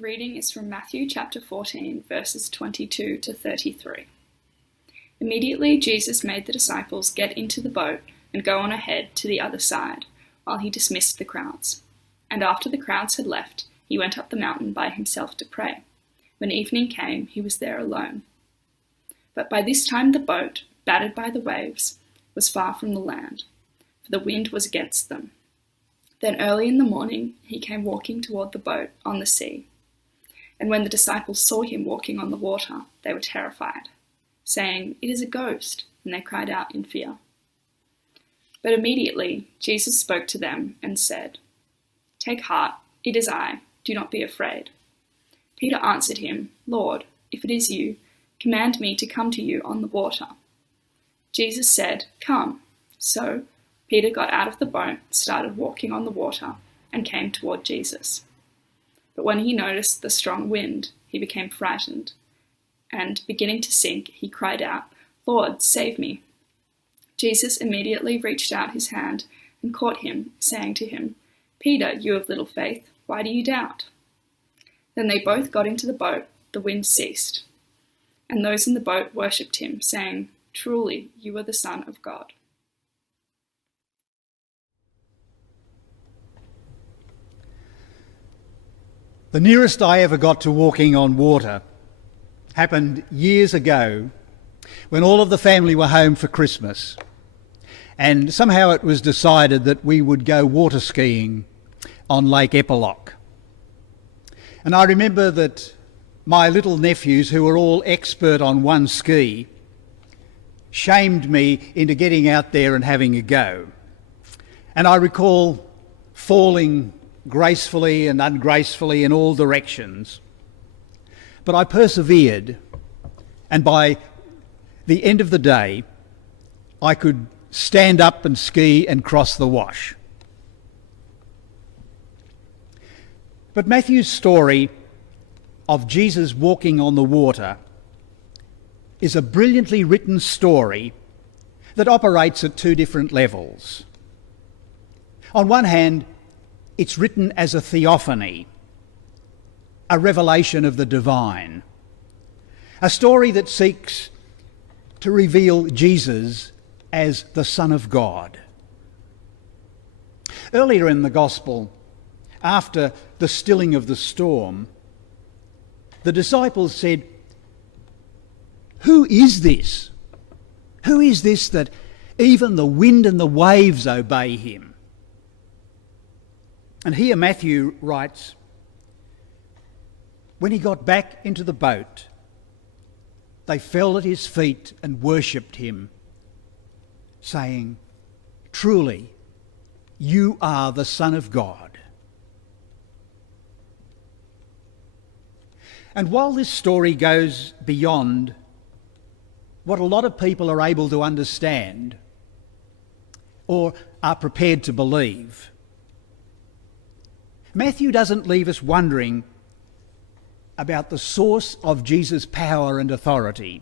The reading is from Matthew chapter 14, verses 22 to 33. Immediately Jesus made the disciples get into the boat and go on ahead to the other side, while he dismissed the crowds. And after the crowds had left, he went up the mountain by himself to pray. When evening came, he was there alone. But by this time the boat, battered by the waves, was far from the land, for the wind was against them. Then early in the morning he came walking toward the boat on the sea. And when the disciples saw him walking on the water, they were terrified, saying, "It is a ghost," and they cried out in fear. But immediately Jesus spoke to them and said, "Take heart, it is I, do not be afraid." Peter answered him, "Lord, if it is you, command me to come to you on the water." Jesus said, "Come." So Peter got out of the boat, started walking on the water, and came toward Jesus. But when he noticed the strong wind, he became frightened, and beginning to sink, he cried out, "Lord, save me." Jesus immediately reached out his hand and caught him, saying to him, "Peter, you of little faith, why do you doubt?" Then they both got into the boat, the wind ceased, and those in the boat worshipped him, saying, "Truly, you are the Son of God." The nearest I ever got to walking on water happened years ago when all of the family were home for Christmas, and somehow it was decided that we would go water skiing on Lake Eppalock. And I remember that my little nephews, who were all expert on one ski, shamed me into getting out there and having a go. And I recall falling gracefully and ungracefully in all directions. But I persevered, and by the end of the day, I could stand up and ski and cross the wash. But Matthew's story of Jesus walking on the water is a brilliantly written story that operates at two different levels. On one hand, it's written as a theophany, a revelation of the divine, a story that seeks to reveal Jesus as the Son of God. Earlier in the Gospel, after the stilling of the storm, the disciples said, "Who is this? Who is this that even the wind and the waves obey him?" And here Matthew writes, when he got back into the boat, they fell at his feet and worshipped him, saying, "Truly, you are the Son of God." And while this story goes beyond what a lot of people are able to understand or are prepared to believe, Matthew doesn't leave us wondering about the source of Jesus' power and authority.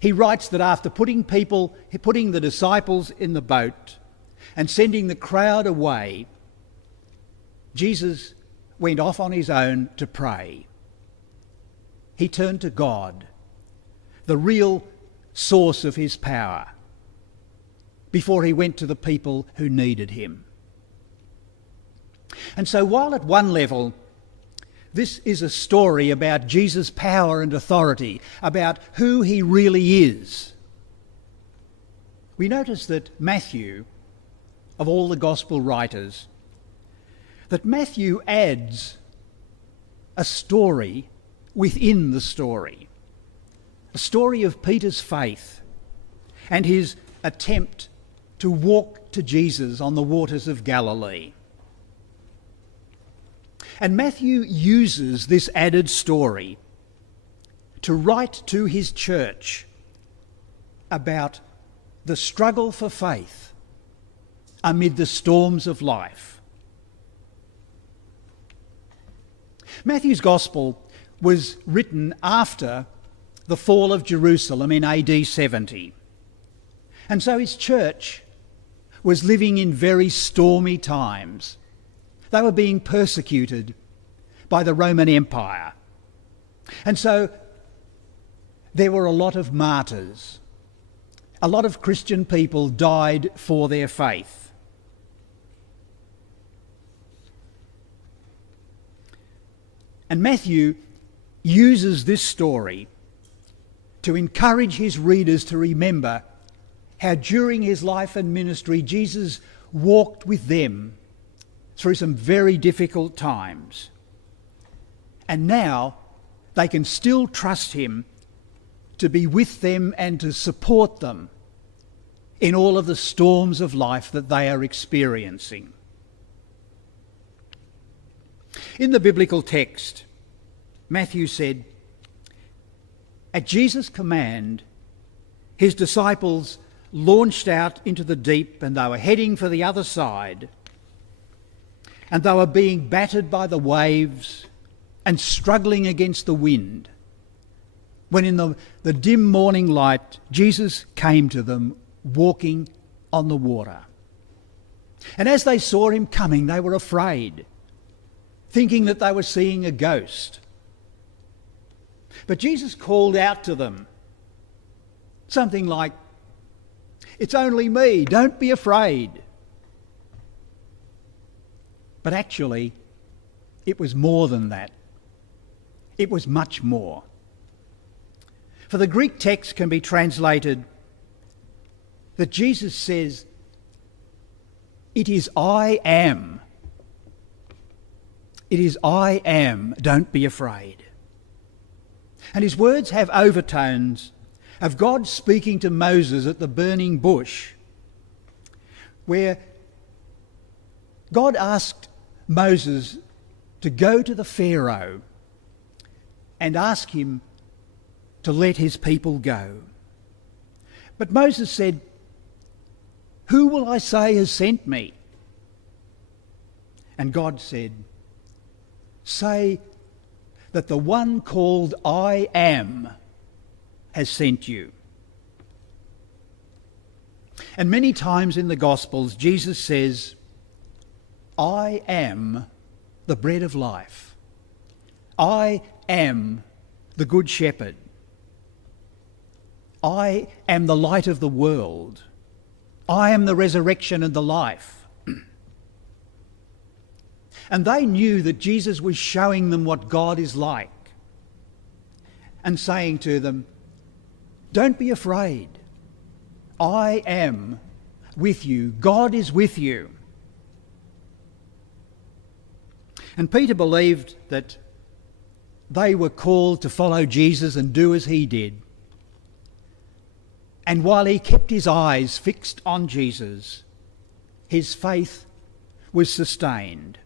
He writes that after putting the disciples in the boat and sending the crowd away, Jesus went off on his own to pray. He turned to God, the real source of his power, before he went to the people who needed him. And so while at one level this is a story about Jesus' power and authority, about who he really is, we notice that Matthew, of all the gospel writers, that Matthew adds a story within the story, a story of Peter's faith and his attempt to walk to Jesus on the waters of Galilee. And Matthew uses this added story to write to his church about the struggle for faith amid the storms of life. Matthew's Gospel was written after the fall of Jerusalem in AD 70. And so his church was living in very stormy times. They were being persecuted by the Roman Empire. And so there were a lot of martyrs. A lot of Christian people died for their faith. And Matthew uses this story to encourage his readers to remember how during his life and ministry Jesus walked with them through some very difficult times. And now they can still trust him to be with them and to support them in all of the storms of life that they are experiencing. In the biblical text, Matthew said, at Jesus' command, his disciples launched out into the deep and they were heading for the other side, and they were being battered by the waves and struggling against the wind, when in the dim morning light, Jesus came to them walking on the water. And as they saw him coming, they were afraid, thinking that they were seeing a ghost. But Jesus called out to them something like, "It's only me, don't be afraid." But actually, it was more than that. It was much more. For the Greek text can be translated that Jesus says, "It is I am. It is I am, don't be afraid." And his words have overtones of God speaking to Moses at the burning bush, where God asked Moses to go to the Pharaoh and ask him to let his people go. But Moses said, "Who will I say has sent me?" And God said, "Say that the one called I Am has sent you." And many times in the Gospels, Jesus says, "I am the bread of life. I am the good shepherd. I am the light of the world. I am the resurrection and the life." And they knew that Jesus was showing them what God is like and saying to them, "Don't be afraid. I am with you. God is with you." And Peter believed that they were called to follow Jesus and do as he did. And while he kept his eyes fixed on Jesus, his faith was sustained.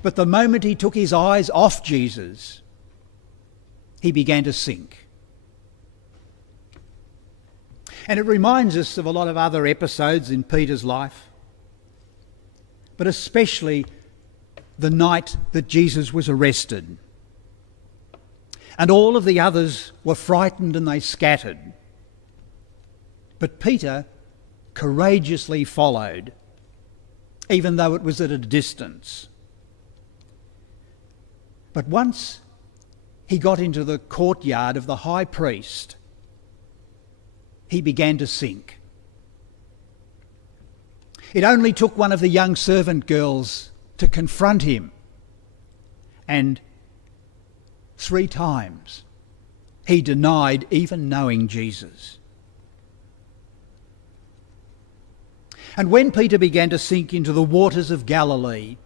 But the moment he took his eyes off Jesus, he began to sink. And it reminds us of a lot of other episodes in Peter's life, but especially the night that Jesus was arrested. And all of the others were frightened and they scattered. But Peter courageously followed, even though it was at a distance. But once he got into the courtyard of the high priest, he began to sink. It only took one of the young servant girls to confront him, and 3 times he denied even knowing Jesus. And when Peter began to sink into the waters of Galilee,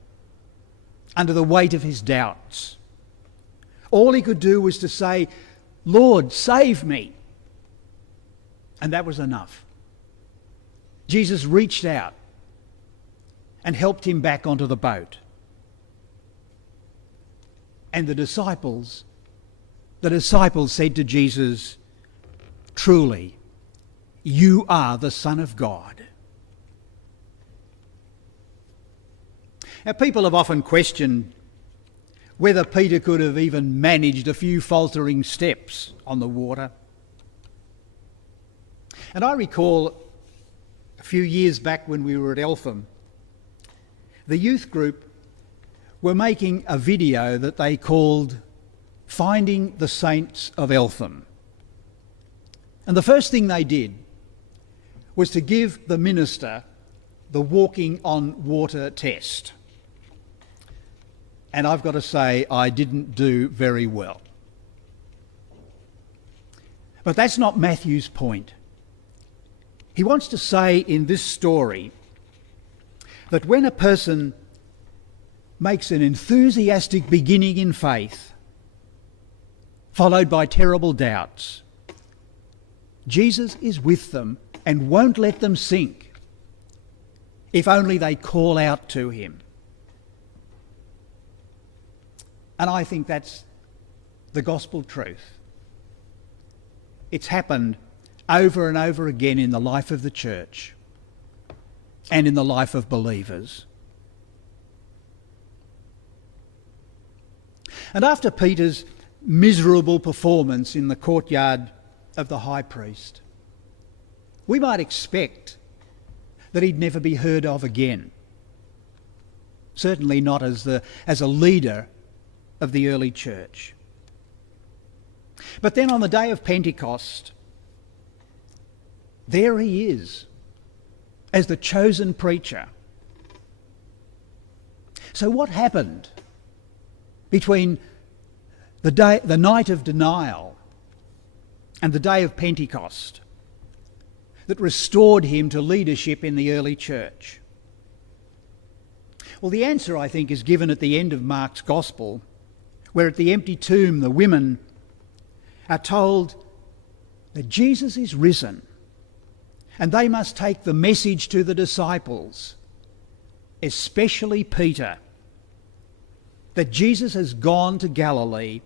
under the weight of his doubts, all he could do was to say, "Lord, save me." And that was enough. Jesus reached out and helped him back onto the boat. And the disciples said to Jesus, "Truly, you are the Son of God." Now, people have often questioned whether Peter could have even managed a few faltering steps on the water. And I recall a few years back when we were at Eltham, the youth group were making a video that they called Finding the Saints of Eltham. And the first thing they did was to give the minister the walking on water test. And I've got to say, I didn't do very well. But that's not Matthew's point. He wants to say in this story that when a person makes an enthusiastic beginning in faith, followed by terrible doubts, Jesus is with them and won't let them sink if only they call out to him. And I think that's the gospel truth. It's happened over and over again in the life of the church and in the life of believers. And after Peter's miserable performance in the courtyard of the high priest, we might expect that he'd never be heard of again. Certainly not as a leader of the early church. But then on the day of Pentecost, there he is, as the chosen preacher. So what happened between the night of denial and the day of Pentecost that restored him to leadership in the early church? Well, the answer, I think, is given at the end of Mark's Gospel, where at the empty tomb the women are told that Jesus is risen and they must take the message to the disciples, especially Peter, that Jesus has gone to Galilee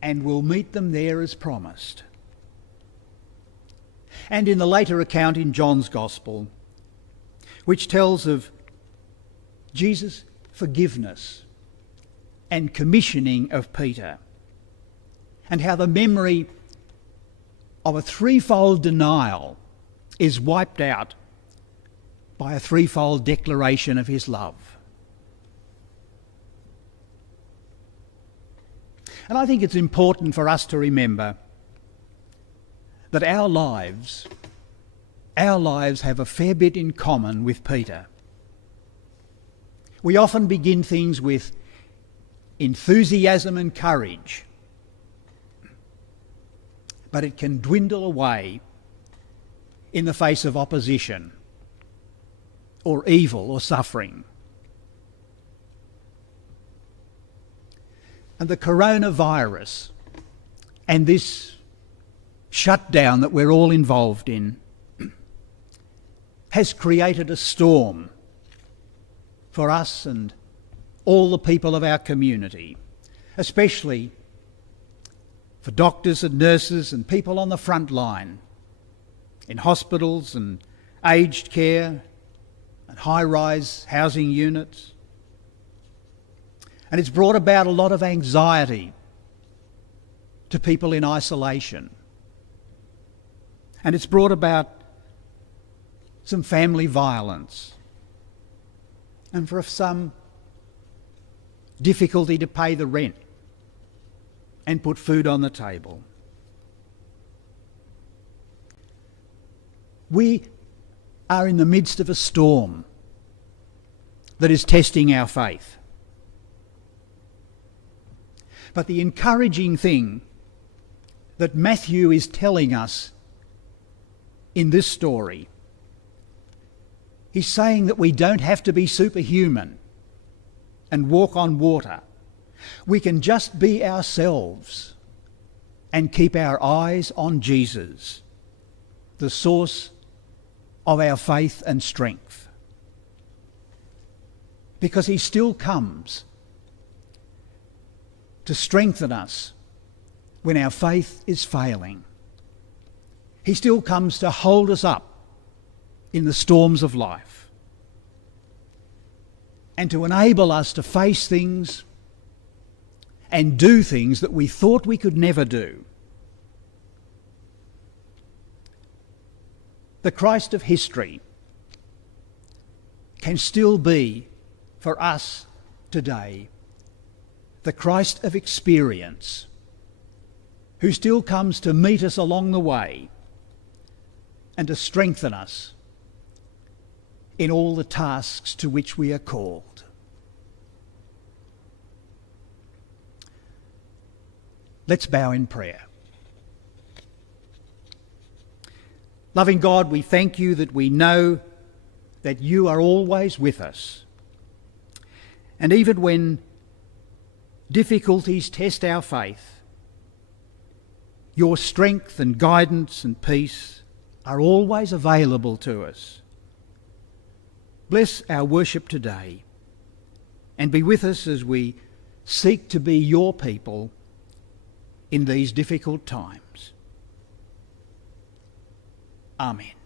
and will meet them there as promised. And in the later account in John's Gospel, which tells of Jesus' forgiveness and commissioning of Peter, and how the memory of a threefold denial is wiped out by a threefold declaration of his love. And I think it's important for us to remember that our lives have a fair bit in common with Peter. We often begin things with enthusiasm and courage, but it can dwindle away in the face of opposition or evil or suffering. And the coronavirus and this shutdown that we're all involved in has created a storm for us and all the people of our community, especially for doctors and nurses and people on the front line, in hospitals and aged care and high-rise housing units. And it's brought about a lot of anxiety to people in isolation. And it's brought about some family violence. And for some, difficulty to pay the rent and put food on the table. We are in the midst of a storm that is testing our faith. But the encouraging thing that Matthew is telling us in this story, he's saying that we don't have to be superhuman and walk on water. We can just be ourselves and keep our eyes on Jesus, the source of our faith and strength. Because he still comes to strengthen us when our faith is failing. He still comes to hold us up in the storms of life and to enable us to face things and do things that we thought we could never do. The Christ of history can still be, for us, today the Christ of experience, who still comes to meet us along the way and to strengthen us in all the tasks to which we are called. Let's bow in prayer. Loving God, we thank you that we know that you are always with us. And even when difficulties test our faith, your strength and guidance and peace are always available to us. Bless our worship today and be with us as we seek to be your people in these difficult times. Amen.